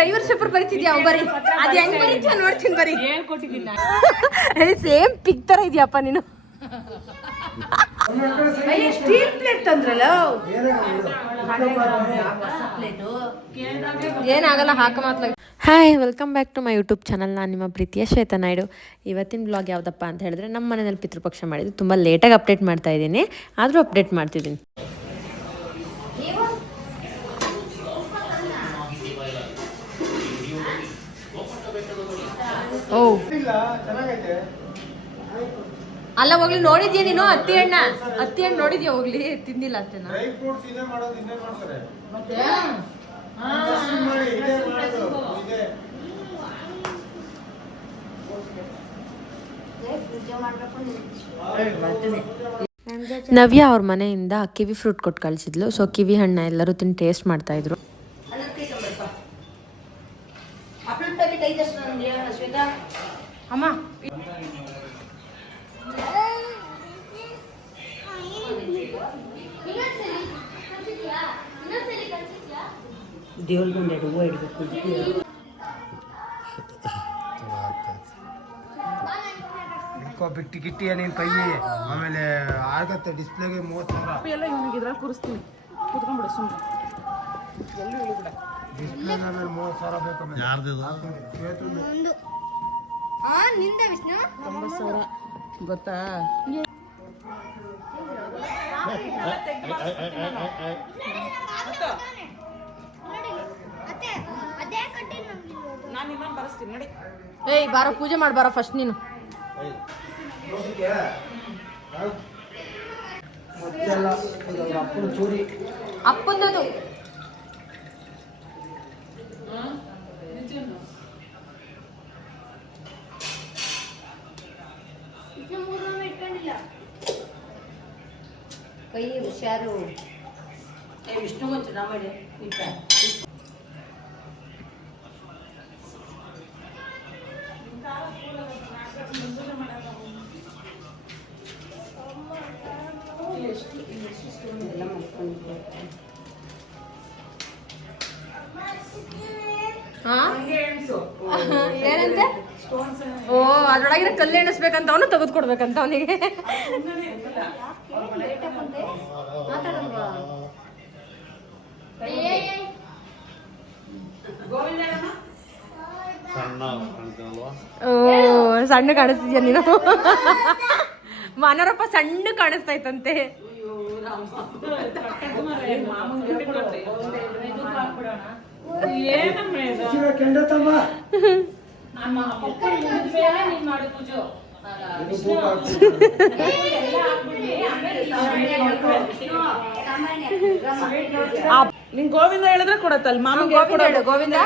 Divorce paper ಬರೀತಿದ್ಯಾ ಬರೀ ಅದು ಹೆಂಗ್ ಬರೀತೀಯ ನೋಡ್ತೀನಿ ಬರೀ ಸೇಮ್ ಪಿಕ್ ತರ ಇದೆಯಪ್ಪ ನೀನು ಸ್ಟೀಲ್ ಪ್ಲೇಟ್ ತಂದ್ರಲ್ಲ ಏನಾಗಲ್ಲ ಹಾಕ ಮಾತ್ಲಾಗ. Hi welcome back to my YouTube channel. ನಾನು ನಿಮ್ಮ ಪ್ರೀತಿಯ ಶ್ವೇತಾ ನಾಯ್ಡು. ಇವತ್ತಿನ ಬ್ಲಾಗ್ ಯಾವುದಪ್ಪ ಅಂತ ಹೇಳಿದ್ರೆ ನಮ್ಮ ಮನೆಯಲ್ಲಿ ಪಿತೃಪಕ್ಷ ಮಾಡಿದ್ದು. ತುಂಬ ಲೇಟಾಗಿ ಅಪ್ಡೇಟ್ ಮಾಡ್ತಾ ಇದ್ದೀನಿ, ಆದರೂ ಅಪ್ಡೇಟ್ ಮಾಡ್ತಿದ್ದೀನಿ. ಓ ಅಲ್ಲ ಹೋಗ್ಲಿ, ನೋಡಿದ್ಯಾ ನೀನು ಹತ್ತಿ ಹಣ್ಣು ನೋಡಿದ್ಯಾ? ಹೋಗ್ಲಿ ತಿಂದಿಲ್ಲ ಅಷ್ಟೇನಾ? ನವ್ಯ ಅವ್ರ ಮನೆಯಿಂದ ಕಿವಿ ಫ್ರೂಟ್ ಕೊಟ್ಟು ಕಳಿಸಿದ್ಲು. ಸೊ ಕಿವಿ ಹಣ್ಣ ಎಲ್ಲರೂ ತಿಂದು ಟೇಸ್ಟ್ ಮಾಡ್ತಾ ಇದ್ರು. ಅಮ್ಮ ದೇವ್ರಿಗೆ ಹೂವು ಇಡಬೇಕು. ಬಿಟ್ಟು ಗಿಟ್ಟಿ ಏನೇನು ಕೈ ಆಮೇಲೆ ಆಗತ್ತೆ ಡಿಸ್ಪ್ಲೇಗೆ 30,000 ಎಲ್ಲ ಇವನಿಗೆ ಇದ್ರಲ್ಲಿ ಕೂರಿಸ್ತೀನಿ. ಕೂತ್ಕೊಂಡ್ಬಿಡು ಸುಮ್ಮನೆ ಎಲ್ಲೂ ಇಳಿಬಿಡ. ಡಿಸ್ಪ್ಲೇ ಆಮೇಲೆ 30,000 ಬೇಕು. ನಿಂದೆ ವಿಷ್ಣು 90,000 ಗೊತ್ತಾ? ನಾನು ಇನ್ನೊಂದು ಬರೆಸ್ತೀನಿ ನೋಡಿ. ಏಯ್ ಬಾರ ಪೂಜೆ ಮಾಡ್ಬಾರ ಫಸ್ಟ್ ನೀನು. ಅಪ್ಪಂದದು ಕೈ ಹುಷಾರು. ವಿಷ್ಣು ಗೊಂಚು ನಮ್ಮಡೆ ಇಟ್ಟ ಏನಂತೆ? ಓ ಅದ್ರೊಳಗಿನ ಕಲ್ಲು ಎಣಿಸ್ಬೇಕಂತ ಅವನು ತೆಗೆದುಕೊಡ್ಬೇಕಂತ ಅವನಿಗೆ. ಓ ಸಣ್ಣ ಕಾಣಿಸ್ತಿದ್ಯಾ ನೀನು? ಮನೋರಪ್ಪ ಸಣ್ಣ ಕಾಣಿಸ್ತಾ ಇತ್ತಂತೆ. ನಿನ್ ಗೋವಿಂದ ಹೇಳಿದ್ರೆ ಕೊಡತ್ತಲ್ಲ ಮಾಮ. ಗೋವಿಂದ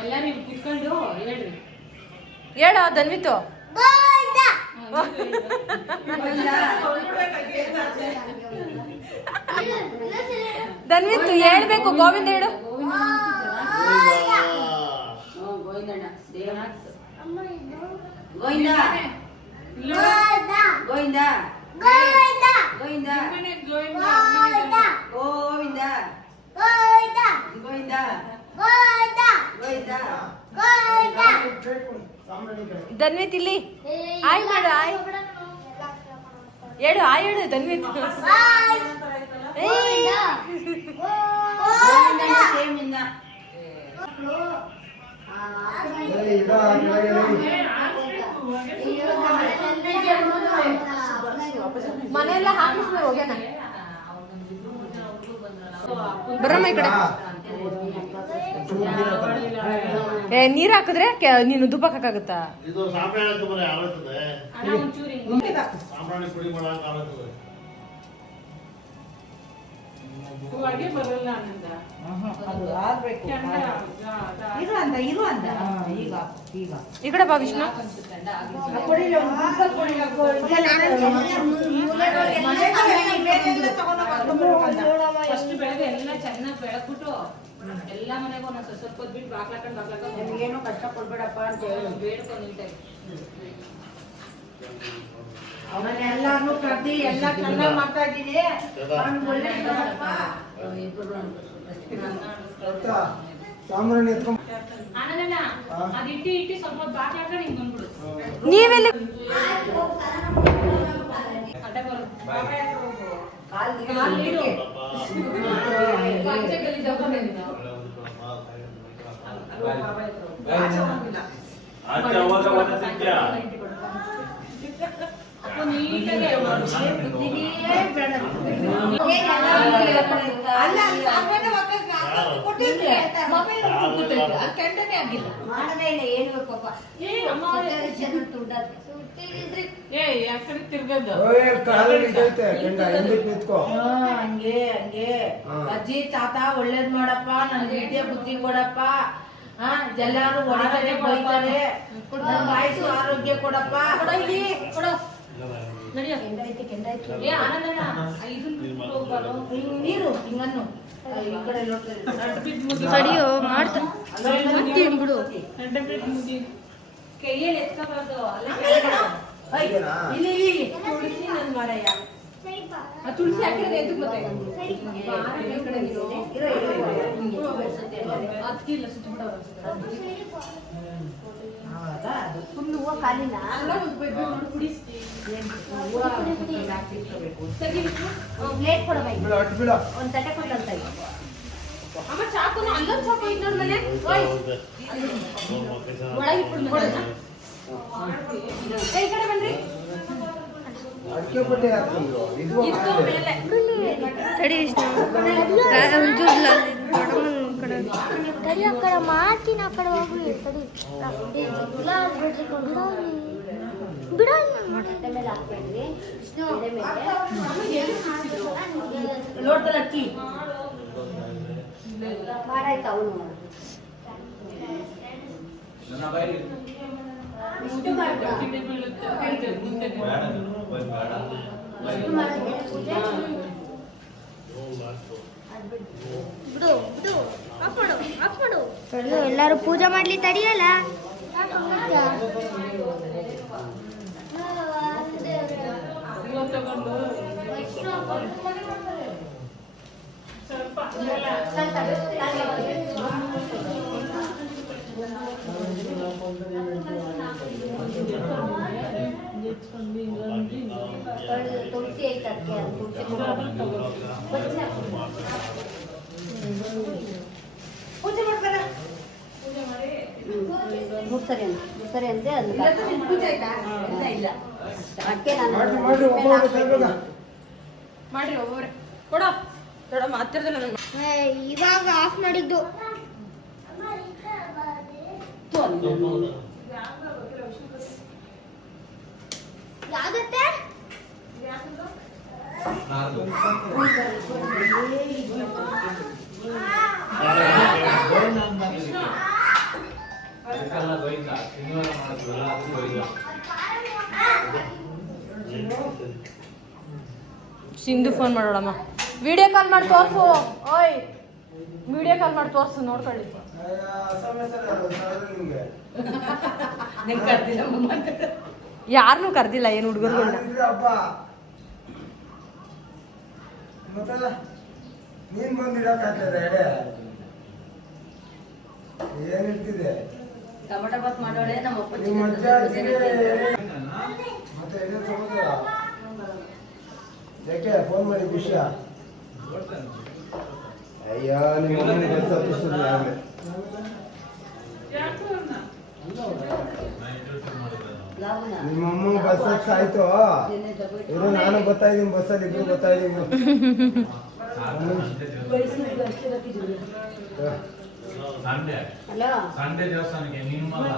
ಎಲ್ಲ ನೀವು ಕುತ್ಕೊಂಡು ಹೇಳ್ರಿ. ಹೇಳ ಧನ್ವಿತು. ಧನ್ವಿತ್ತು ಹೇಳ್ಬೇಕು. ಗೋವಿಂದ ಹೇಳು. ಗೋವಿಂದಣ್ಣ ಗೋವಿಂದ ಗೋವಿಂದ ಗೋವಿಂದ ಗೋವಿಂದ ಗೋವಿಂದ ಧನ್ವಿತ್ ಇಲ್ಲಿ ಆಯ್ ಮಾಡು. ಆಯ್ ಹೇಳು. ಆಯ್ ಹೇಳು ಧನ್ವಿತ್. ಮನೆಯೆಲ್ಲ ಹಾಕಿಸ್ಬೇಕು ಹೋಗ್ಯಾನ. ಬರಮ್ಮ ಈ ಕಡೆ. ನೀರ್ ಹಾಕಿದ್ರೆ ನೀನು ದುಬ್ಬ ಹಾಕಾಗುತ್ತಾ? ಬರಲ್ಲ ಈ ಕಡೆ ಬಾ ವಿಷ್ಣು. ಬೆಳಗ್ಗೆ ಎಲ್ಲ ಚೆನ್ನಾಗಿ ಬೆಳಗ್ಬಿಟ್ಟು ಎಲ್ಲ ಮನೆಗೂ ಒಂದೊಂದು ಸ್ವಲ್ಪ ಹೊತ್ತು ಬಿಟ್ಟು ಬಾಕ್ಲಾಕೊಂಡು ಏನೋ ಕಷ್ಟ ಕೊಡ್ಬೇಡಪ್ಪ ಅಂತ ಹೇಳಿ ಬೇಡ್ಕೊಂಡು ನಿಂತೆ. ಅವನ್ನೆಲ್ಲಾನು ಕರ್ದಿ ಎಲ್ಲ ಚೆನ್ನಾಗಿ ಮಾಡ್ತಾ ಇದ್ದೀನಿ. ಸಾಂಬ್ರಾಣಿ ಎತ್ಕೊಂಡ್ ಆನಂದಣ್ಣ ಅದು ಇಟ್ಟಿ ಸ್ವಲ್ಪ ಹೊತ್ತು ಬಾಕ್ಲ ಹಾಕೊಂಡು ಹಿಂಗ್ ಬಂದ್ಬಿಡು. ನೀವೆಲ್ಲಿ ಅಡ್ಡ ಬರು. ಕಾಲ್ ಇಡು. ಬಾಚೆ ಗಲೀಜ್ ಆಗ್ಬಿಟ್ಟಿದೆ. ಅಪ್ಪ ನೀಟಾಗಿ ಅಲ್ಲ ಸಾಂಬ್ರಾಣಿ ಕೊಟ್ಟಿದ್ರೆ ಮೊಬೈಲ್ ಕಂಡನೇ ಆಗಿಲ್ಲ ಮಾಡದೇ ಇಲ್ಲ ಏನು ಪಾಪ ಯಾಕಡೆ ತಿರ್ಗದ್ದು ಕಾಲಲ್ಲಿ ಇದೈತೆ ಕೆಂಡ ಹಿಂದಕ್ಕೆ ನಿಂತ್ಕೋ. ಹಂಗೆ ಅಜ್ಜಿ ತಾತ ಒಳ್ಳೇದ್ ಮಾಡಪ್ಪ ನನ್ ವಿದ್ಯೆ ಬುದ್ಧಿ ಕೊಡಪ್ಪ ಎಲ್ಲಾರು ಹೊಡಿತಾರೆ ಬೈತಾರೆ ನನ್ ಆಯುಷು ಆರೋಗ್ಯ ಕೊಡಪ್ಪ ಇಲ್ಲಿ ಕೊಡು. ನಡಿಯೋ. ಏ ಆನಂದಣ್ಣ ಇದನ್ನ ಬಿಟ್ಬಿಟ್ಟು ಹೋಗ್ಬಾರ್ದು. ನೀರು ಹಿಂಗನ್ನು ಈ ಕಡೆ ಸರಿಯೋ ಮಾಡ್ತಾ ಬಿಡು. ಕೈಯಲ್ಲಿ ಎತ್ಕೋಬಾರ್ದು. ಅಲ್ಲೇ ಇಲ್ಲಿ ತುಳಸಿ ನನ್ ಮಾರಯ್ಯ. ಆ ತುಳಸಿ ಹಾಕಿದ್ರೆ ಎದ್ದು ಮತ್ತೆ ಅದಕ್ಕಿಲ್ಲ ಸುತ್ತ ಫುಲ್ ಹೂವು ಕಾಲಿನ ಪ್ಲೇಟ್ ಕೊಡಬೇಕು ಅಟ್ಟು ಬೀಳ. ಒಂದ್ ತಟ್ಟೆ ಕೊಟ್ಟಂತ ಅಮ್ಮ ಚಾಕುನ ಅಲ್ಲೊಂದು ಚಾಕು ಐತ್ ನೋಡ್ ಮನೆ. ಒಳಗಿಟ್ಬಿಡು ಈ ಕಡೆ ಬನ್ರಿ. ಅಡಿಕೆ ಪಟ್ಟಿ ಹಾಕೊಂಡು ಇದು ಇತ್ತು ಮೇಲೆ. ತಡಿ ತಡಿ ಆ ಕಡೆ ಮಾಡ್ತೀನಿ ಆ ಕಡೆ ಹೋಗಿ ತಡಿ ಬಿಡ ಲೋಟದಲ್ಲಿ ಅಕ್ಕಿ ಮಾಡಾಯ್ತು ಅವನು ಬಿಡು ಬಿಡು ಹಾಕ್ಮಾಡು ಎಲ್ಲರೂ ಪೂಜೆ ಮಾಡ್ಲಿ ತಡಿಯಲ್ಲ ತುಳಸಿ ಐತೆ ಅದಕ್ಕೆ ಪೂಜೆ ಮಾಡ್ತಾರ ಸರಿ ಅಂತೆ ಅದು ಪೂಜೆ ಆಯ್ತಾ ಇಲ್ಲ ಅದಕ್ಕೆ ಮಾಡ್ರಿ ಮಾಡ್ರಿ ಒಬ್ಬೊಬ್ರು ತರ್ಬೇಕ. ಮಾಡ್ರಿ ಒಬ್ಬೊಬ್ರೆ ಕೊಡೋ ದೊಡ್ಡಮ್ಮ ಹತ್ತಿರದಲ್ಲ ನನ್ನ ಇವಾಗ ಆಫ್ ಮಾಡಿದ್ದು ಯಾಗತ್ತೆ ಸಿಂಧು ಫೋನ್ ಮಾಡೋಳಮ್ಮ. ವಿಡಿಯೋ ಕಾಲ್ ಮಾಡಿ ತೋರ್ಸು. ಓಯ್ ವಿಡಿಯೋ ಕಾಲ್ ಮಾಡಿ ತೋರ್ಸು ನೋಡ್ಕೊಳ್ಳಿ. ಯಾರನ್ನೂ ಕರ್ದಿಲ್ಲ ಏನು ಹುಡುಗರುಗಳನ್ನ. ನೀನ್ ಬಂದಿಡಕ್ಕಾಗ್ತದೆ ಎಡೆ ಏನಿರ್ತಿದೆ ಟೊಮೆಟೊ ಬಾತ್ ಮಾಡೋಳೆ ನಮ್ಮ ಅಪ್ಪ ನಿಮ್ಮ ಅಜ್ಜ ಅಜ್ಜಿಗೆ ಮತ್ತೆ ಏನೇನ್ ಸಮಾಚಾರ? ಯಾಕೆ ಫೋನ್ ಮಾಡಿ ವಿಷಯ? ಅಯ್ಯೋ ನಿಮ್ಮ ಅಮ್ಮನಿಗೆ ಬಸ್ ಹತ್ತಿಸ್ತದೆ ಆಗ್ಲೇ. ನಿಮ್ಮ ಅಮ್ಮ ಬಸ್ ಹತ್ತ ಆಯ್ತು ಇರು ನಾನು ಬರ್ತಾ ಇದೀನಿ ಬಸ್ಸಲ್ಲಿ ಇಬ್ರು ಬರ್ತಾ ಇದೀನಿ. ಹಲೋ ಸಂಡೆ ದೇವಸ್ಥಾನಕ್ಕೆ ನಿಮ್ಮಲ್ಲ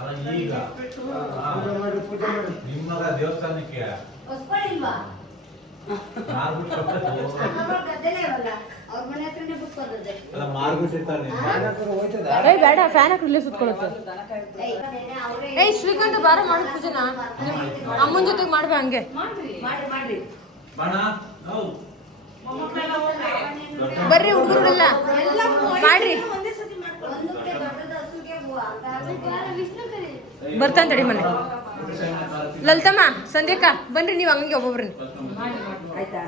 ಅಲ್ಲ ಈಗ ಪೂಜೆ ಮಾಡಿ ಪೂಜೆ ಮಾಡಿ ನಿಮ್ಮಗ ದೇವಸ್ಥಾನಕ್ಕೆ ಹೊಸ್ಕೊಳ್ಳಿಲ್ವಾ ಮಾರ್ಬಿಟ್ಟು ಗದ್ದೆಲೇ ಇರಲ್ಲ ಅವ್ರ ಮನೆ ಹತ್ರನೇ ಬುಕ್ ಬಂದದ್ದೆ ಅಲ್ಲ ಮಾರ್ಬಿಟ್ಟಿರ್ತಾರೆ ಮಾನಕರು ಹೋಯ್ತದ? ಏಯ್ ಬೇಡ ಫ್ಯಾನ್ ಹಾಕಿ ಇಲ್ಲೇ ಸುತ್ಕೊಳ್ಳುತ್ತೆ. ಏಯ್ ಶ್ರೀಕಾಂತ್ ಬಾರ ಮಾಡು ಪೂಜೆನ ಅಮ್ಮನ ಜೊತೆಗೆ ಮಾಡ್ಬೇ ಹಂಗೆ. ಮಾಡ್ರಿ ಬಣ ಹೌದು ಬರ್ರಿ ಹುಡುಗರುಗಳೆಲ್ಲ ಮಾಡ್ರಿ. ಒಂದೇ ಸತಿ ಮಾಡ್ಕೊಂಡು ಒಂದಕ್ಕೆ ದೊಡ್ಡದ ಹಸುಗೆ ಬರ್ತಾನೆ ತಡಿ ಮನೆ. ಲಲಿತಮ್ಮ ಸಂಧ್ಯಕ್ಕ ಬನ್ರಿ ನೀವು ಹಂಗೆ ಒಬ್ಬೊಬ್ರನ್ನ. ಆಯ್ತಾ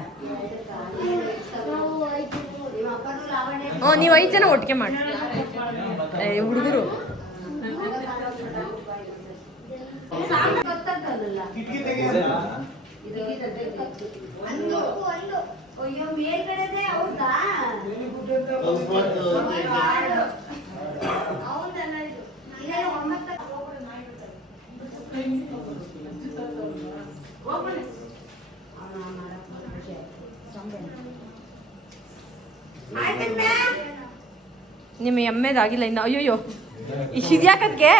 ನಿಮ್ಮ ಅಪ್ಪನೂ ಹ್ಞೂ ನೀವು 5 ಜನ ಒಟ್ಟಿಗೆ ಮಾಡಿ ಹುಡುಗರು. ಅಯ್ಯೋ ಮೇಲ್ಗಡೆದೆ ಹೌದಾ ಹೌದಲ್ಲ ಇದು ಇದೆಲ್ಲ 9 ನಿಮ್ಮ ಎಮ್ಮೆದಾಗಿಲ್ಲ ಇನ್ನು. ಅಯ್ಯೋಯ್ಯೋ ಇದ್ಯಾಕದ್ಕೆ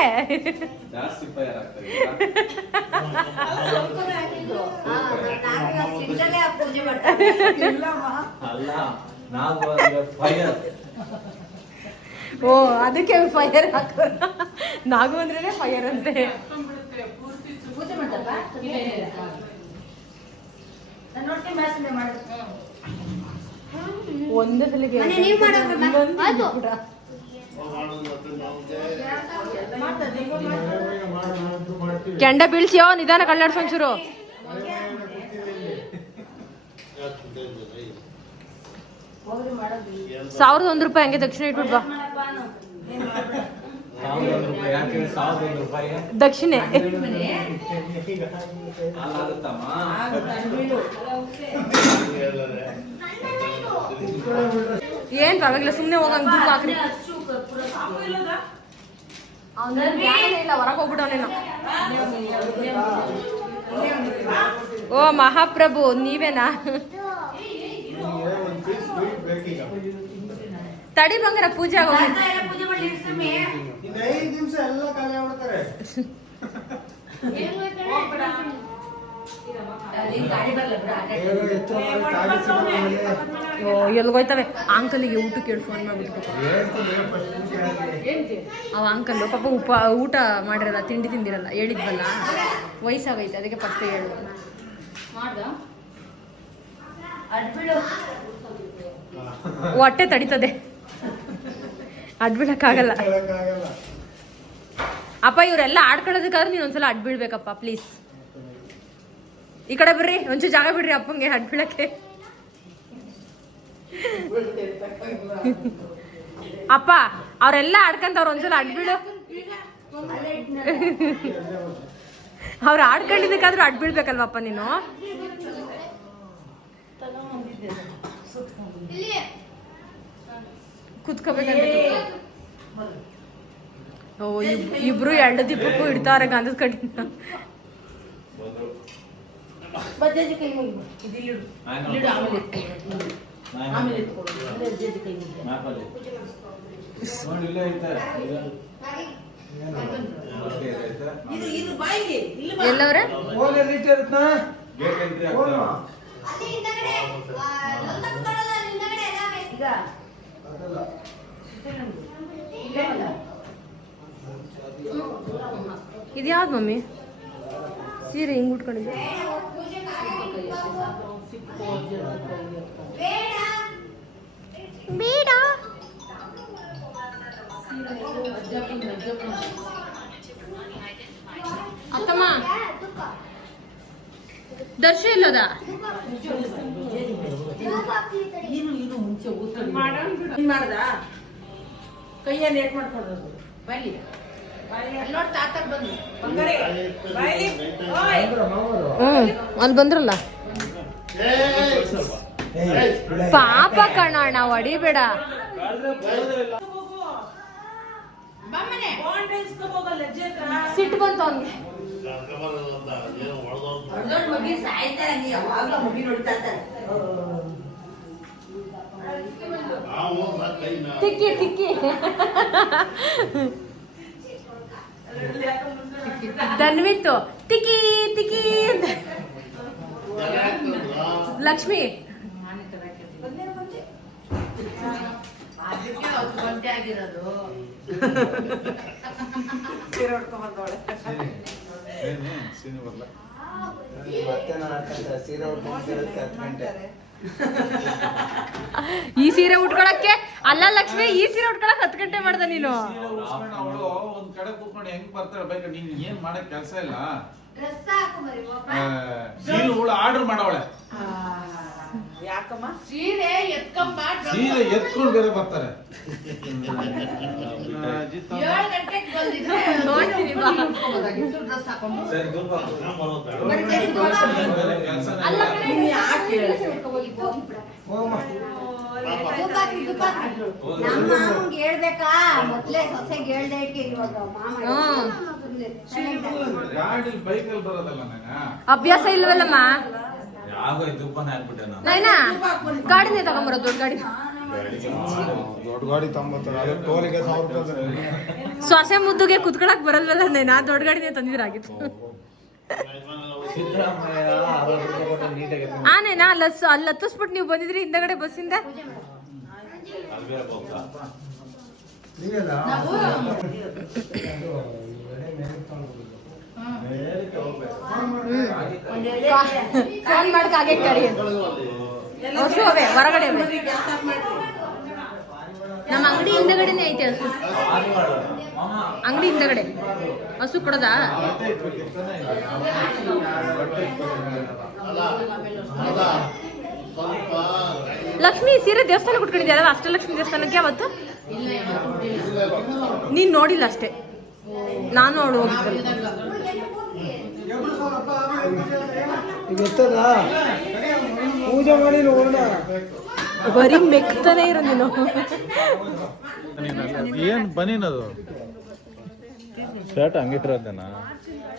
ಜಾಸ್ತಿ ಫೈರ್ ಆಗ್ತದೆ. ಪೂಜೆ ಮಾಡ್ತಾರೆ ಅಲ್ಲ ನಾವು ಫೈರ್. ಓ ಅದಕ್ಕೆ ಫೈರ್ ಹಾಕೋರ. ನಾಗು ಅಂದ್ರೇನೆ ಫೈರ್ ಅಂತೆ. ಪೂಜೆ ಮಾಡ್ತಪ್ಪ ನಾನು ನೋಡ್ಕೊಂಡು ಬಾಸಿಂದ ಮಾಡಿದ್ರು. ಒಂದೇ ಸಲಿಗೆ ಮನೆ ನೀವ್ ಮಾಡೋದು ಆಯ್ತು. ಕೆಂಡ ಬೀಳ್ಸಿಯೋ ನಿಧಾನ ಕಳ್ಳಾಡ್ಸೊಂಚೂರು. ಹೋಗ್ರಿ ಮಾಡೋದು 1,001 ರೂಪಾಯಿ ಹಂಗೆ ದಕ್ಷಿಣ ಇಟ್ಬಿಟ್ ಬಾ. ಮಾಡಪ್ಪ ನಾನು. ಏನ್ ಮಾಡ್ಬೇಡ. 1,001 ರೂಪಾಯಿ ಯಾಕೆ 1,001 ರೂಪಾಯಿ ದಕ್ಷಿಣೆ ಅಲ್ಲಾಗುತ್ತಮ್ಮ. ಏನ್ ಪರವಾಗಿಲ್ಲ, ಸುಮ್ನೆ ಹೋಗಂಗ್ ದುಡ್ಡು ಹಾಕ್ರಿ. ಅಚ್ಚು ಕರ್ಪೂರ ಸಾಕು ಇಲ್ಲದ? ಇಲ್ಲ ಹೊರಗೆ ಹೋಗ್ಬಿಟ್ಟವನೇನೋ. ಓ ಮಹಾಪ್ರಭು ನೀವೇನಾ? ತಡಿ ಬಂಗಾರ ಪೂಜೆ ಆಗೋಗಿ. ತಾತ ಎಲ್ಲ ಪೂಜೆ ಮಾಡ್ಲಿ ಸ್ವಾಮಿ. ಇನ್ನು 5 ನಿಮಿಷ ಎಲ್ಲ ಖಾಲಿ ಆಗ್ಬಿಡ್ತಾರೆ. ಅಲ್ಲಿ ಗಾಡಿ ಬರಲ್ಲ ಬಿಡ ಬೇಗ ಹೆಚ್ಚು ಮಾಡಿ ಕಾಡಿಸಿ ಓ ಎಲ್ಗೋಯ್ತವೆ. ಅಂಕಲಿಗೆ ಊಟಕ್ಕೆ ಹೇಳಿ ಫೋನ್ ಮಾಡ್ಬಿಟ್ಟು. ಅವ ಅಂಕಲ್ ಪಾಪ ಊಟ ಮಾಡಿರಲ್ಲ, ತಿಂಡಿ ತಿಂದಿರಲ್ಲ, ಹೇಳಿದ್ವಲ್ಲ ವಯಸ್ಸಾಗೈತೆ ಅದಕ್ಕೆ ಪಕ್ಕ ಹೇಳು. ಅಡ್ಬಿಡು. ಹೊಟ್ಟೆ ತಡಿತದೆ, ಅಡ್ಬಿಡಕ್ಕಾಗಲ್ಲ. ಅಪ್ಪ ಇವರೆಲ್ಲ ಆಡ್ಕೊಳ್ಳೋದಕ್ಕಾದ್ರೆ ನೀನು ಒಂದ್ಸಲ ಅಡ್ಬಿಡ್ಬೇಕಪ್ಪ ಪ್ಲೀಸ್. ಈ ಕಡೆ ಬರ್ರಿ, ಒಂಚೂರು ಜಾಗ ಬಿಡ್ರಿ ಅಪ್ಪಂಗೆ ಅಡ್ಬಿಡಕ್ಕೆ. ಅಪ್ಪ ಅವರೆಲ್ಲ ಆಡ್ಕಂತವ್ರು, ಒಂದ್ಸಲ ಅಡ್ಬಿಡು. ಅವ್ರು ಆಡ್ಕೊಂಡಿದ್ದಕ್ಕಾದ್ರೂ ಅಡ್ಬಿಡ್ಬೇಕಲ್ವಪ್ಪ ನೀನು. ಕುತ್ಕೋಬೇಕಂತ. ಓ ಇಬ್ರು ಎರಡು ದಿಬ್ಬಕ್ಕೂ ಇಡ್ತಾವ್ರೆ ಗಂಧದ ಕಡ್ಡಿನ. ಬಜ್ಜಿ ಕೈ ಮುಗಿದು ಇದು ಇಡು. ಇಡು ಆಮೇಲೆ ಎತ್ಕೊಳ್ಳು. ಆಮೇಲೆ ಎತ್ಕೊಳ್ಳು. ಅಲ್ಲೇ ಬಜ್ಜಿ ಕೈ ಮುಗಿದು. ಮ್ಯಾಪಲ್ಲಿ ನೋಡಿ ಇಲ್ಲೇ ಐತೆ. ಇದು ಇದು ಬಾಯಿಗೆ ಇಲ್ಲಿ ಬಾ. ಎಲ್ಲವ್ರೆ ಫೋನ್ ಎಲ್ಲಿ ಇಟ್ಟಿರುತ್ತಾ? ಗೇಟ್ ಎಂಟ್ರಿ ಫೋನು ಆಗ್ತದೆ. ಅಲ್ಲಿ ಹಿಂದಗಡೆ ಬರಲ್ಲ, ಅಲ್ಲಿ ಹಿಂದಗಡೆ ಎಲ್ಲ ಬೇಕು. ಈಗ ಅದಲ್ಲ. ಇಲ್ಲೇ ಅಲ್ಲ. ಇದ್ಯಾವ್ದು ಮಮ್ಮಿ? ಸೀರೆ ಹಿಂಗ್ ಉಟ್ಕೊಂಡಿದ್ದೆ. ಬೇಡ ಅತ್ತಮ್ಮ ದರ್ಶ ಇಲ್ಲದ ಇನ್ನು ಮುಂಚೆ ಊಟ ಹಿಂಗ್ ಮಾಡ್ದ ಕೈಯಲ್ಲಿ ಏಟ್ ಮಾಡ್ಕೊಳ್ಳೋದು ಬಾಯ್ಲಿ ಅಲ್ಲಿ ನೋಡಿ ತಾತರ್ ಬಂದು ಅಲ್ಲಿ ಬಂದ್ರಲ್ಲ. ಪಾಪ ಕಣಣ್ಣ ಹೊಡಿಬೇಡ. ಸಿಟ್ಟು ಬಂತು ಅವ್ನಿಗೆ. ಮಗಿ ಸಾಯ್ತಾರೆ ನೀ ಯಾವಾಗ್ಲೂ ಮಗಿ ನೋಡ್ತಾ ಇರ್ತಾರೆ. ತಿಕ್ಕಿ ತಿಕ್ಕಿ ಧನ್ವಿತ್ತು ತಿಕ್ಕಿ ತಿಕ್ಕಿ ಅಂತ. ಲಕ್ಷ್ಮಿ ಅದಕ್ಕೆ 10 ಗಂಟೆ ಆಗಿರೋದು. ಸೀನಿ ಬರ್ಲ. ಮತ್ತೆ ನಾನು ಹಾಕಂತ ಸೀರೆ ಉಟ್ಕೊಂಡಿರೋದಕ್ಕೆ 10 ಗಂಟೆ. ಈ ಸೀರೆ ಉಟ್ಕೊಳಕ್ಕೆ ಅಲ್ಲ ಲಕ್ಷ್ಮಿ, ಈ ಸೀರೆ ಉಟ್ಕೊಳಕ್ 10 ಗಂಟೆ ಮಾಡ್ದ ನೀನು. ಅವಳು ಒಂದ್ ಕಡೆ ಕೂತ್ಕೊಂಡು ಹೆಂಗ್ ಬರ್ತಾಳೆ ಬೇಕಾ? ನೀನ್ ಏನ್ ಮಾಡಕ್ ಕೆಲಸ ಇಲ್ಲ, ಸೀರೆ ಹುಳ ಆರ್ಡರ್ ಮಾಡವಳೆ. ಯಾಕಮ್ಮ? ಸೀರೆ ಎತ್ಕೊಂಬ. ಸೀರೆ ಎತ್ಕೊಂಡು ಬೇರೆ ಬರ್ತಾರೆ. 7 ಗಂಟೆಗೆ ಬಂದಿದ್ರೆ ಡ್ರೆಸ್ ಹಾಕೊಂಡು ಸರಿ ದೂರ ಬಾ. ಯಾಕೆ ಹೋಗಮ್ಮ. ನಮ್ಮ ಮಾಮಂಗೆ ಹೇಳ್ಬೇಕಾ ಮೊದ್ಲೇ ಸೊಸೆಗೆ ಹೇಳ್ದೆ ಇವಾಗ ಮಾಮ ಗಾಡಿ ಬೈಕಲ್ಲಿ ಬರೋದಲ್ಲ ನಾನು. ಅಭ್ಯಾಸ ಇಲ್ವಲ್ಲಮ್ಮ ಯಾವ ದುಬ್ಬನ ಹಾಕ್ಬಿಟ್ಟೆ ನಾನು. ನೈನಾ ಗಾಡಿನೇ ತಗೊಂಬರೋದು ದೊಡ್ಡ ಗಾಡಿ. ದೊಡ್ಡ ಗಾಡಿ ತಗೊಂಬರ್ತಾರೆ, ಅದು ಟೋಲಿಗೆ 1000 ರೂಪಾಯಿ. ಸೊಸೆ ಮುದ್ದುಗೆ ಕುತ್ಕೊಳಕ್ ಬರಲ್ವಲ್ಲ ನೈನಾ, ದೊಡ್ಡ ಗಾಡಿನೇ ತಂದಿದ್ರಾಗಿತ್ತು. ಆನೇನಾ ಅಲ್ಲಿ ಹತ್ತಿಸ್ಬಿಟ್ಟು ನೀವು ಬಂದಿದ್ರಿ ಹಿಂದಗಡೆ ಬಸ್ಸಿಂದ. ನೀವೆಲ್ಲ ಫೋನ್ ಮಾಡಕ್ ಹಾಗೆ ಕರಿ ಹಸು ಅವೇ ಹೊರಗಡೆ ಅವೆ. ನಮ್ಮ ಅಂಗಡಿ ಹಿಂದಗಡೆನೆ ಐತೆ ಹಸು, ಅಂಗಡಿ ಹಿಂದಗಡೆ ಹಸು ಕೊಡೋದಾ? ಲಕ್ಷ್ಮಿ ಸೀರೆ ದೇವಸ್ಥಾನ ಕುಟ್ಕೊಂಡಿದ್ಯಲ್ಲ, ಅಷ್ಟಲಕ್ಷ್ಮಿ ದೇವಸ್ಥಾನಕ್ಕೆ ಅವತ್ತು ನೀನ್ ನೋಡಿಲ್ಲ ಅಷ್ಟೇ, ನಾನು ಅವಳು ಹೋಗಿದ್ದೆ. ಈಗ ಎತ್ತದ ಪೂಜೆ ಮಾಡಿ ನೋಡೋಣ. ಬರೀ ಮೆಕ್ತಾನೆ ಇರೋ ನೀನು. ಏನ್ ಬನೀನದು ಶರ್ಟ್ ಹಂಗಿಟ್ಟಿರೋದೇನಾ?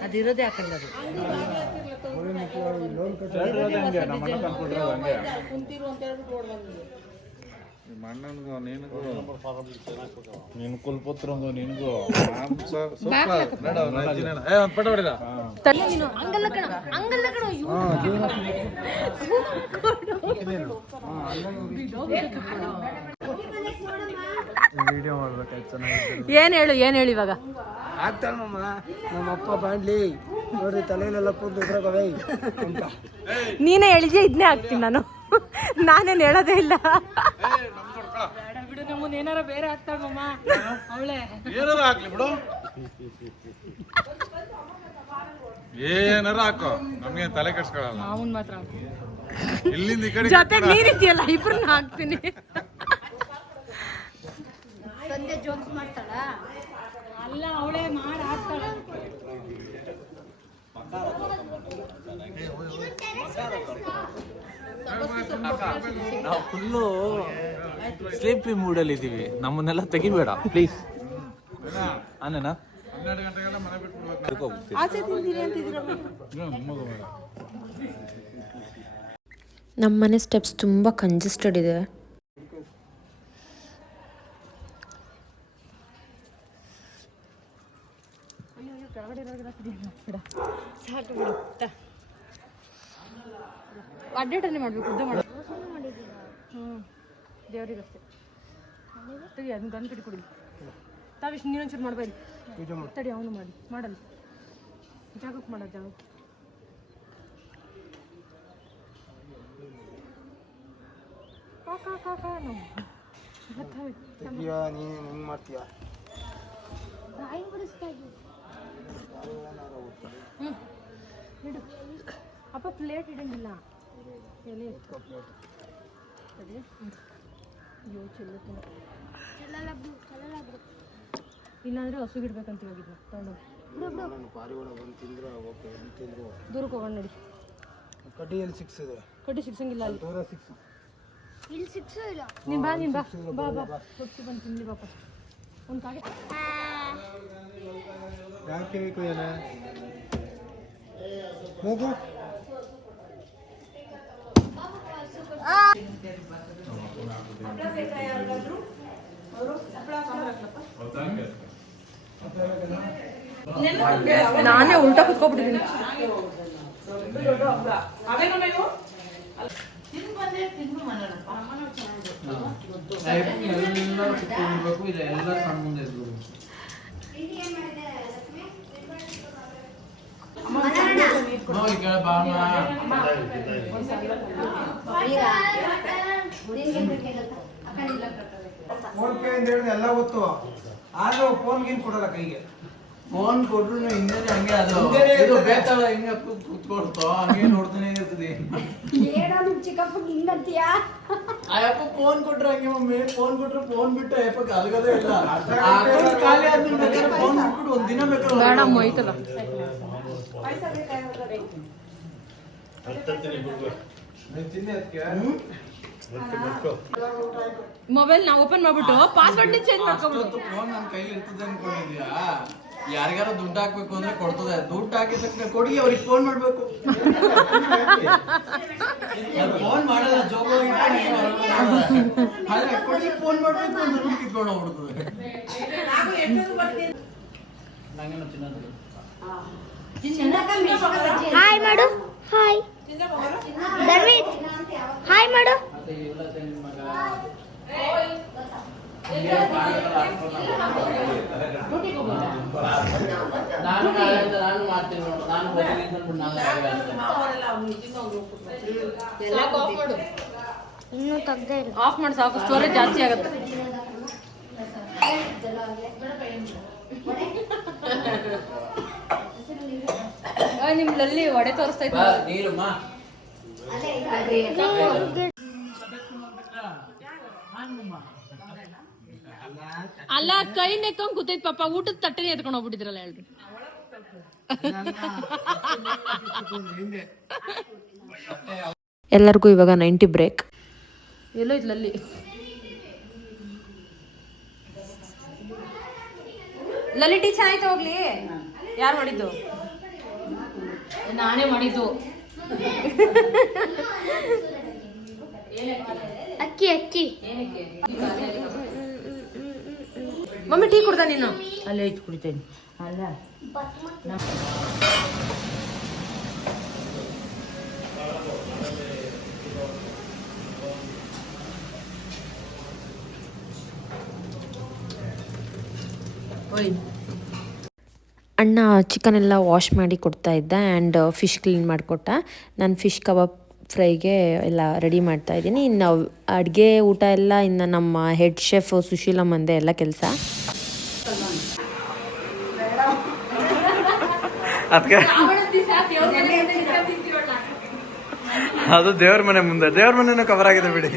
ಅದಿರೋದೇ ಹಾಕೊಂಡದು. ಶರ್ಟ್ ಇರೋದೇ ಹಂಗೆ, ನಮ್ಮ ಅಣ್ಣ ತಂದ್ಕೊಟ್ಟಿರೋದು ಹಂಗೆ. ನಿಮ್ಮ ಅಣ್ಣನಿಗೂ ನಿನಗೂ ನಿನ್ ಕುಲ್ಪುತ್ರಂಗೂ ನಿನಗೂ ಒಂದು ಪಟ ಹೊಡಿಲ್ಲ. ನೀನು ಹಂಗಲ್ಲ ಕಣ, ಹಂಗಲ್ಲ ಕಣ. ವಿಡಿಯೋ ಮಾಡ್ಬೇಕಾಯ್ತು, ಚೆನ್ನಾಗಿ ಏನ್ ಹೇಳು ಇವಾಗ? ಆಗ್ತಾನಮ್ಮ ನಮ್ಮ ಅಪ್ಪ ಬಾಂಡ್ಲಿ ನೋಡ್ರಿ ತಲೆಯಲ್ಲೆಲ್ಲ ಕೂದಲು ಉದ್ರಾಗವೆ ಅಂತ. ನೀನೇ ಹೇಳಿದ್ಯಾ, ಇದನ್ನೇ ಹಾಕ್ತೀನಿ ನಾನು. ನಾನೇನ್ ಹೇಳೋದೇ ಇಲ್ಲ. ಬಿಡು, ನಮ್ಮನ್ನ ಏನಾರ ಬೇರೆ ಆಗ್ತಾಳಮ್ಮ ಅವಳೆ. ಏನಾರ ಹಾಕ್ಲಿ ಬಿಡು, ಏನಾರ ಹಾಕೋ, ನಮ್ಗೇನ್ ತಲೆ ಕೆಡ್ಸ್ಕೊಳಲ್ಲ. ಅವನ್ ಮಾತ್ರ ಇಲ್ಲಿಂದ ಈ ಕಡೆ ಜೊತೆಗೆ ನೀನಿದ್ಯಲ್ಲ, ಇಬ್ರನ್ನ ಹಾಕ್ತೀನಿ. ಸಂಧ್ಯಾ ಜೋಕ್ಸ್ ಮಾಡ್ತಾಳ. ಅಲ್ಲ, ಅವಳೇ ಮಾಡಿ ಹಾಕ್ತಾಳ. ನಾವು ಫುಲ್ಲು ಸ್ಲೀಪಿ ಮೂಡಲ್ಲಿ ಇದ್ದೀವಿ, ನಮ್ಮನ್ನೆಲ್ಲ ತೆಗಿಬೇಡ ಪ್ಲೀಸ್. ಆನೇನಾ 12 ಗಂಟೆಗೆಲ್ಲ ಮನೆ ಬಿಟ್ಬಿಡ್ಬೇಕು. ನಮ್ಮ ಮನೆ ಸ್ಟೆಪ್ಸ್ ತುಂಬ ಕಂಜೆಸ್ಟೆಡ್ ಇದೆ. ಅಡ್ಡೇಟನ್ನೇ ಮಾಡಬೇಕು, ಉದ್ದ ಮಾಡ. ದೇವರಿಗಷ್ಟೇ ತೆಗಿ, ಅದನ್ನ ಗನ್ ಕಡಿ ಕೊಡಿ. ತಾವಿಷ್ಟು ನೀನೊಂಚೂರು ಮಾಡ್ಬೇಡಿ, ತಡಿ ಅವನು ಮಾಡಲ್ಲ ಜಾಗಕ್ಕೆ ಮಾಡೋದು, ಜಾಗಕ್ಕೆ. ನೀನು ಹೆಂಗ್ ಮಾಡ್ತೀಯ? ಇಡು ಅಪ್ಪ, ಪ್ಲೇಟ್ ಇಡಂಗಿಲ್ಲ, ಎಲೆ ಇತ್ತು. ಅಯ್ಯೋ ಚೆಲ್ಲುತ್ತೆ. ಇಲ್ಲಾಂದ್ರೆ ಹಸುಗಿಡ್ಬೇಕಂತ ಹೋಗಿದ್ನ ತಗೊಂಡೋಗಿ. ದೂರಕ್ಕೆ ಹೋಗೋಣ ನಡಿ. ಕಡ್ಡಿಯಲ್ಲಿ 6 ಇದೆ, ಕಡ್ಡಿ ಸಿಕ್ಸಂಗಿಲ್ಲ ಅಲ್ಲಿ. ದೂರ 6 ಇಲ್ಲಿ 6 ಇಲ್ಲ. ನೀನ್ ಬಾ ಕೊಟ್ಟು ಬಂದು ತಿನ್ಲಿ ಬಾಪ. ಒಂದು ಕಾಗೆ ಯಾಕೆ ಬೇಕು ಏನ ಹೋಗು. ನಾನೇ ಉಲ್ಟಾ ಕುತ್ಕೊಬಿಟ್ಟಿದ್ದೀನಿ. ಫೋನ್ ಪೇ ಅಂತ ಹೇಳಿದ್ರೆ ಎಲ್ಲ ಗೊತ್ತು, ಆದ್ರೆ ಫೋನ್ ಗೀನ್ ಕೊಡಲ್ಲ ಕೈಗೆ. ಫೋನ್ ಕೊಟ್ರು ಹಿಂದೆ ಹಂಗೆ ಅದು ಇದು ಬೇಕಲ್ಲ ಹಿಂಗೆ ಕುತ್ಕೊಡ್ತೋ ಹಂಗೆ ನೋಡ್ತಾನೆ ಇರ್ತದೆ. ಏನೋ ನಿಮ್ ಚಿಕ್ಕಪ್ಪಗೆ ಹಿಂಗಂತೀಯಾ? ಅಯ್ಯಪ್ಪ ಫೋನ್ ಕೊಟ್ರೆ ಹಂಗೆ ಮಮ್ಮಿ, ಫೋನ್ ಕೊಟ್ರೆ ಫೋನ್ ಬಿಟ್ಟು ಅಯ್ಯಪ್ಪ ಅಲ್ಗದೇ ಇಲ್ಲ. ಅಕೌಂಟ್ ಖಾಲಿ ಆದ್ಮೇಲೆ ಬೇಕಾದ್ರೆ ಫೋನ್ ಬಿಟ್ಬಿಟ್ಟು ಒಂದಿನ ಬೇಕಾದ್ರೆ ಬೇಡಮ್ಮ ಐತಲ್ಲ. ಮೊಬೈಲ್ ನಾವು ಓಪನ್ ಮಾಡ್ಬಿಟ್ಟು ಪಾಸ್ವರ್ಡ್ ಚೇಂಜ್ ಮಾಡ್ಕೊಬಿಟ್ಟು ಫೋನ್ ನನ್ನ ಕೈಲಿ ಇರ್ತದೆ ಅನ್ಕೊಂಡಿದ್ಯಾ? ಯಾರಿಗಾರ ದುಡ್ಡು ಹಾಕ್ಬೇಕು ಅಂದ್ರೆ ಕೊಡ್ತದೆ. ದುಡ್ಡು ಹಾಕಿದ ತಕ್ಷಣ ಕೊಡಿ, ಅವ್ರಿಗೆ ಫೋನ್ ಮಾಡ್ಬೇಕು. ಫೋನ್ ಮಾಡಲ್ಲ, ಜೋಬ್ ಆದ್ರೆ ಕೊಡಿ ಫೋನ್ ಮಾಡ್ಬೇಕು ಅಂತ ದುಡ್ಡು ಕಿತ್ಕೊಂಡು ಹೋಗ್ಬಿಡ್ತದೆ. ಹಾಯ್ ಮಾಡು. ಹಾಯ್ ಧರ್ಮಿತ್, ಹಾಯ್ ಮಾಡು. ನಾನು ಮಾಡ್ತೀನಿ ನೋಡು. ನಾನು ಇನ್ನೂ ತೆಗ್ದೇ ಇಲ್ಲ. ಆಫ್ ಮಾಡಿ ಸಾಕು, ಸ್ಟೋರೇಜ್ ಜಾಸ್ತಿ ಆಗುತ್ತೆ. ನಿಮ್ದಲ್ಲಿ ಒಡೆ ತೋರಿಸ್ತಾ ಇತ್ತು. ನೀರಮ್ಮ ಅಲ್ಲ ಕೈ ನೆಕ್ಕೊಂಡ್ ಕೂತೈತ್ ಪಾಪ, ಊಟದ ತಟ್ಟೆನೆ ಎತ್ಕೊಂಡು ಹೋಗ್ಬಿಟ್ಟಿದ್ರಲ್ಲ ಹೇಳ್ರಿ. ಎಲ್ಲರಿಗೂ ಇವಾಗ 90 ಬ್ರೇಕ್. ಎಲ್ಲೋ ಇದ್ಲಲ್ಲಿ ಲಲಿ ಟೀ ಚೆನ್ನಾಯ್ತು. ಹೋಗ್ಲಿ, ಯಾರು ಮಾಡಿದ್ದು? ನಾನೇ ಮಾಡಿದ್ದು. ಅಕ್ಕಿ ಅಕ್ಕಿ. ಮಮ್ಮಿ ಟೀ ಕುಡ್ದ ನೀನು? ಅಲ್ಲೇ ಇಟ್ಟು ಕುಡಿತೇನೆ. ಅಲ್ಲ ಅಣ್ಣ ಚಿಕನ್ ಎಲ್ಲ ವಾಶ್ ಮಾಡಿ ಕೊಡ್ತಾ ಇದ್ದ ಆ್ಯಂಡ್ ಫಿಶ್ ಕ್ಲೀನ್ ಮಾಡಿಕೊಟ್ಟ. ನಾನು ಫಿಶ್ ಕಬಾಬ್ ಫ್ರೈಗೆ ಎಲ್ಲ ರೆಡಿ ಮಾಡ್ತಾ ಇದ್ದೀನಿ. ಇನ್ನು ಅಡುಗೆ ಊಟ ಎಲ್ಲ ಇನ್ನು ನಮ್ಮ ಹೆಡ್ ಶೆಫ್ ಸುಶೀಲಮ್ಮಂದೆ ಎಲ್ಲ ಕೆಲಸ. ಅದಕ್ಕೆ ಅದು ದೇವ್ರ ಮನೆ ಮುಂದೆ, ದೇವ್ರ ಮನೆನೂ ಕವರ್ ಆಗಿದೆ ಬಿಡಿ.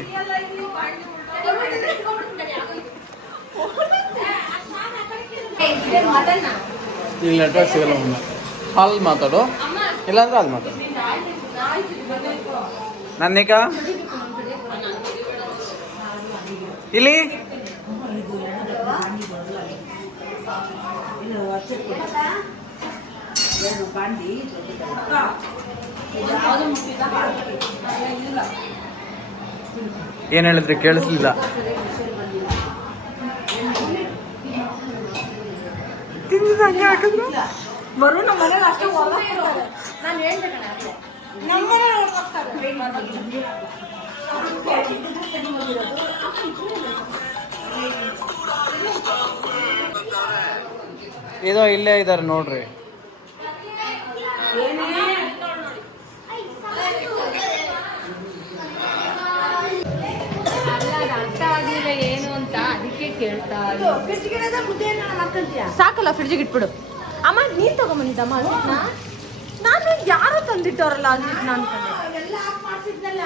ಈಗ ನೆಟ್ವರ್ಕ್ ಸಿಗಲ್ಲ ಮುಂದೆ. ಅಲ್ಲಿ ಮಾತಾಡು, ಇಲ್ಲಾಂದ್ರೆ ಅಲ್ಲಿ ಮಾತಾಡು. ನನ್ನೀಗ ಇಲ್ಲಿ ಏನ್ ಹೇಳಿದ್ರಿ ಕೇಳಿಸ್ಲಿಲ್ಲ. ಬರು ನಮ್ಮ ಮನೇಲಿ ಅಷ್ಟೇ ನಾನು ಹೇಳ್ದೆ ಇದೋ ಇಲ್ಲೇ ಇದಾರೆ ನೋಡ್ರಿ. ಅರ್ಥ ಆಗಿಲ್ಲ ಏನು ಅಂತ, ಅದಕ್ಕೆ ಕೇಳ್ತಾ. ಸಾಕಲ್ಲ, ಫ್ರಿಡ್ಜಿಗೆ ಇಟ್ಬಿಡು. ಅಮ್ಮ ನೀನ್ ತಗೊಂಬಂದಿದ್ದಮ್ಮ ಅಲ್ಲಿಟ್ನ? ನಾನು ಯಾರೋ ತಂದಿಟ್ಟವ್ರಲ್ಲ ಅಲ್ಲಿಟ್ನ ಅನ್ಕೊಂಡೆ. ಎಲ್ಲ ಆಫ್ ಮಾಡ್ಸಿದ್ನಲ್ಲ,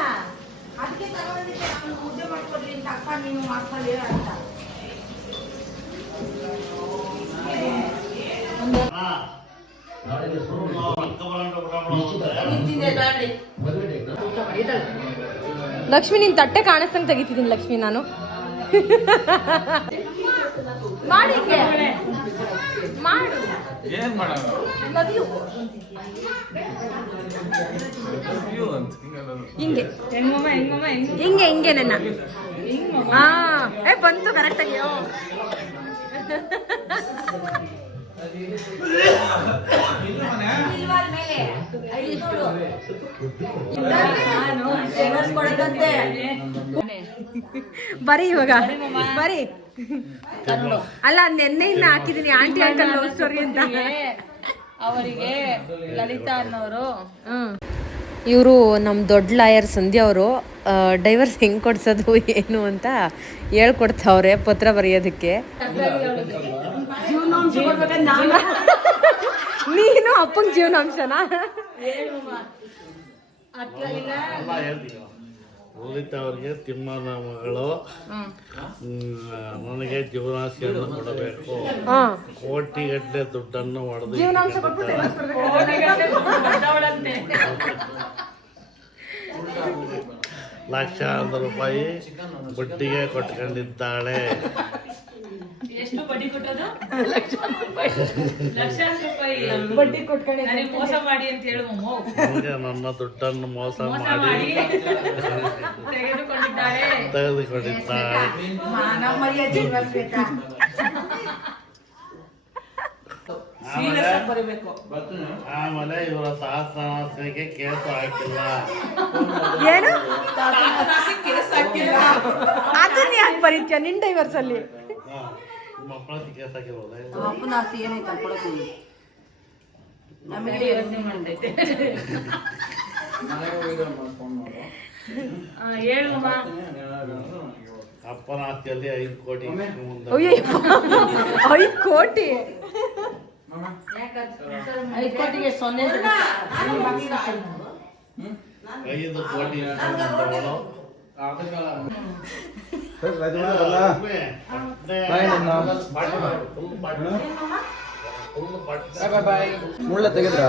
ಅದಕ್ಕೆ ತಗೊಂಡಿದ್ದೆ. ನಾನು ಮುದ್ದೆ ಮಾಡ್ಕೊಡ್ರಿ ಅಂತ ಅಕ್ಕ ನೀನು ಮಾಡ್ಕೊಳ್ಳಿ ಅಂತ. ಲಕ್ಷ್ಮಿ ನಿನ್ ತಟ್ಟೆ ಕಾಣಿಸ್ತಂಗೆ ತೆಗಿತಿದ್ದೀನಿ ಲಕ್ಷ್ಮಿ ನಾನು. ಮಾಡಿ ಮಾಡು, ಏನ್ ಮಾಡೋಣ? ಮದುವೆ ಹಿಂಗೆ ಹಿಂಗೆ ಹಿಂಗೆ ನನ್ನ ಹಾ ಬಂತು ಕರೆಕ್ಟಾಗಿ. ಬರೀ ಇವಾಗ ಬರೀ ಅಲ್ಲ, ನೆನ್ನೆಯಿಂದ ಹಾಕಿದೀನಿ ಆಂಟಿ ಅಂಕಲ್ ಲವ್ ಸ್ಟೋರಿ ಅಂತ. ಅವರಿಗೆ ಲಲಿತಾ ಅನ್ನೋರು ಇವರು ನಮ್ಮ ದೊಡ್ಡ ಲಾಯರ್ ಸಂಧ್ಯಾ ಅವರು ಡೈವರ್ಸ್ ಹೆಂಗೆ ಕೊಡ್ಸೋದು ಏನು ಅಂತ ಹೇಳ್ಕೊಡ್ತಾವ್ರೆ ಪತ್ರ ಬರೆಯೋದಕ್ಕೆ. ಇವನು ಜೀವನಾಂಶ ಕೊಡ್ಬೇಕಂದ್ರೆ ನಾನು ನೀನು ಅಪ್ಪಂಗೆ ಜೀವನಾಂಶನಾ? ಉಳಿತವ್ರಿಗೆ ತಿಮ್ಮನ ಮಗಳು ನನಗೆ ಜೀವನಾಂಶವನ್ನು ಕೊಡಬೇಕು. ಕೋಟಿಗಟ್ಟಲೆ ದುಡ್ಡನ್ನು ಹೊಡೆದು ಲಕ್ಷಾಂತರ ರೂಪಾಯಿ ಬಡ್ಡಿಗೆ ಕೊಟ್ಕೊಂಡಿದ್ದಾಳೆ. ಎಷ್ಟು ಬಡ್ಡಿ ಕೊಟ್ಟೋದು? ಲಕ್ಷಾಂತರ ರೂಪಾಯಿ ಬಡ್ಡಿ ಕೊಟ್ಕೊಂಡು ನನಗೆ ಮೋಸ ಮಾಡಿ ಅಂತ ಹೇಳು ಮಮ್ಮ. ನನಗೆ ನನ್ನ ದುಡ್ಡನ್ನು ಮೋಸ ಮಾಡಿ ತೆಗೆದುಕೊಂಡಿದ್ದಾಳೆ. ಮಾನವ ಮರ್ಯಾದೆ ಜೀವಸ್ಬೇಕಾ? ಆಮೇಲೆ ಇವರ ಸಹಸ್ರನಾಶನಕ್ಕೆ ಕೇಸು ಹಾಕಿಲ್ಲ. ಏನು ಅದನ್ನ ಯಾಕೆ ಬರೀತ್ಯ ನಿನ್ ಡೈವರ್ಸ್ ಅಲ್ಲಿ? ಮಕ್ಕಳ ಕೇಸ್ ಹಾಕಿರೋದೆ. ಅಪ್ಪನ ಆಸ್ತಿ ಏನೈತೆ ಅಲ್ಲಿ ಕೊಡಕ್ಕೆ ಹೋಗಿ ನಮಗೆ ಯೋಚನೆ ಮಾಡ್ತೈತೆ. ಹೇಳು ಮಮ್ಮ. ಅಪ್ಪನ ಆಸ್ತಿಯಲ್ಲಿ 5 ಕೋಟಿ ಮುಂದೆ 5 ಕೋಟಿ 5 ಕೋಟಿಗೆ 0 5 ಕೋಟಿ ಇಟ್ಕೊಂಡವಳು. ಮುಳ್ಳ ತೆಗೆದ್ರ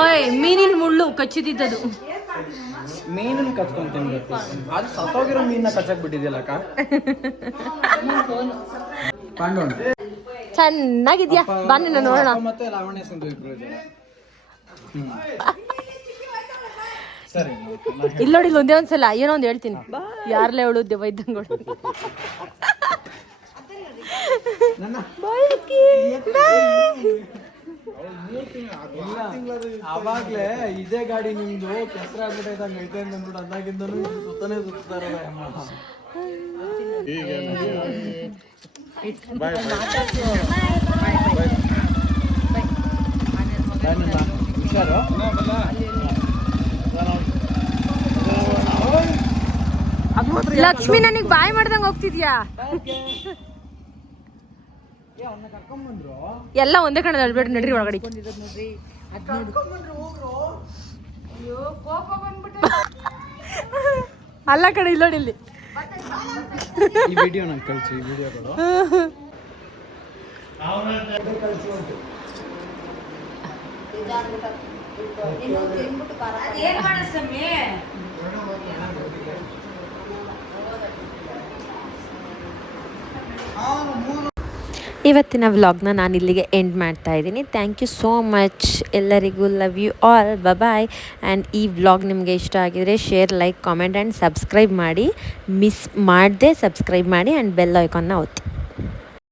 ಓಯ್ ಮೀನಿನ ಮುಳ್ಳು ಕಚ್ಚಿದಿದ್ದದು. ಮೀನನ್ನ ಕಚ್ಕೊಂಡ್ ತಿನ್ಬೇಕು. ಅದು ಸತ್ತೋಗಿರೋ ಮೀನ ಕಚ್ಚಕ್ ಬಿಟ್ಟಿದ್ಯಲ್ಲ ಅಕ್ಕ. ಪಾಂಡವನ್ ಚೆನ್ನಾಗಿದ್ಯಾ? ಬನ್ನಿ ನಾನು ನೋಡೋಣ. ಮತ್ತೆ ಲಾವಣ್ಯ ಸಿಂಧು ಇಬ್ರು ಇದ್ದಾರೆ. ಸರಿ ಇಲ್ಲಿ ನೋಡಿ, ಇಲ್ಲಿ ಒಂದೇ ಒಂದ್ಸಲ ಏನೋ ಒಂದು ಹೇಳ್ತೀನಿ. ಯಾರ್ಲೇ ಅವಳು ದೆವ್ವ ಇದ್ದಂಗಳು. ಅವಾಗ್ಲೇ ಇದೇ ಗಾಡಿ ನಿಮ್ದು ಕೆಸರ ಆಗ್ಬಿಟ್ಟೈತೆ ಐತೆ ಅಂದ್ಬಿಟ್ಟು ಅಂದಾಗಿಂದನು ಸುತ್ತನೇ ಸುತ್ತಾರ ಹುಷಾರು. ಲಕ್ಷ್ಮಿ ನನಗ್ ಬಾಯ್ ಮಾಡ್ದಂಗ ಹೋಗ್ತಿದ್ಯಾ? ಎಲ್ಲ ಒಂದೇ ಕಡೆ ಅಳ್ಬೇಡ್ರಿ, ನಡ್ರಿ ಒಳಗಡೆ. ಅಲ್ಲ ಕಡೆ ಇಲ್ಲ ನೋಡಿ ಇಲ್ಲಿ. ಈ ವಿಡಿಯೋ ನಂಗೆ ಕಳಿಸಿ, ಈ ವಿಡಿಯೋಗಳು ಏನ್ ಮಾಡ ಸ್ವಾಮಿ? ಇವತ್ತಿನ ವ್ಲಾಗ್ನ ನಾನು ಇಲ್ಲಿಗೆ ಎಂಡ್ ಮಾಡ್ತಾ ಇದ್ದೀನಿ. Thank you so much. ಎಲ್ಲರಿಗೂ love you all. Bye. And ಈ ವ್ಲಾಗ್ ನಿಮಗೆ ಇಷ್ಟ ಆಗಿದರೆ share, like, comment and subscribe ಮಾಡಿ. ಮಿಸ್ ಮಾಡದೆ ಸಬ್ಸ್ಕ್ರೈಬ್ ಮಾಡಿ ಆ್ಯಂಡ್ ಬೆಲ್ ಐಕಾನ್ನ ಒತ್ತಿ.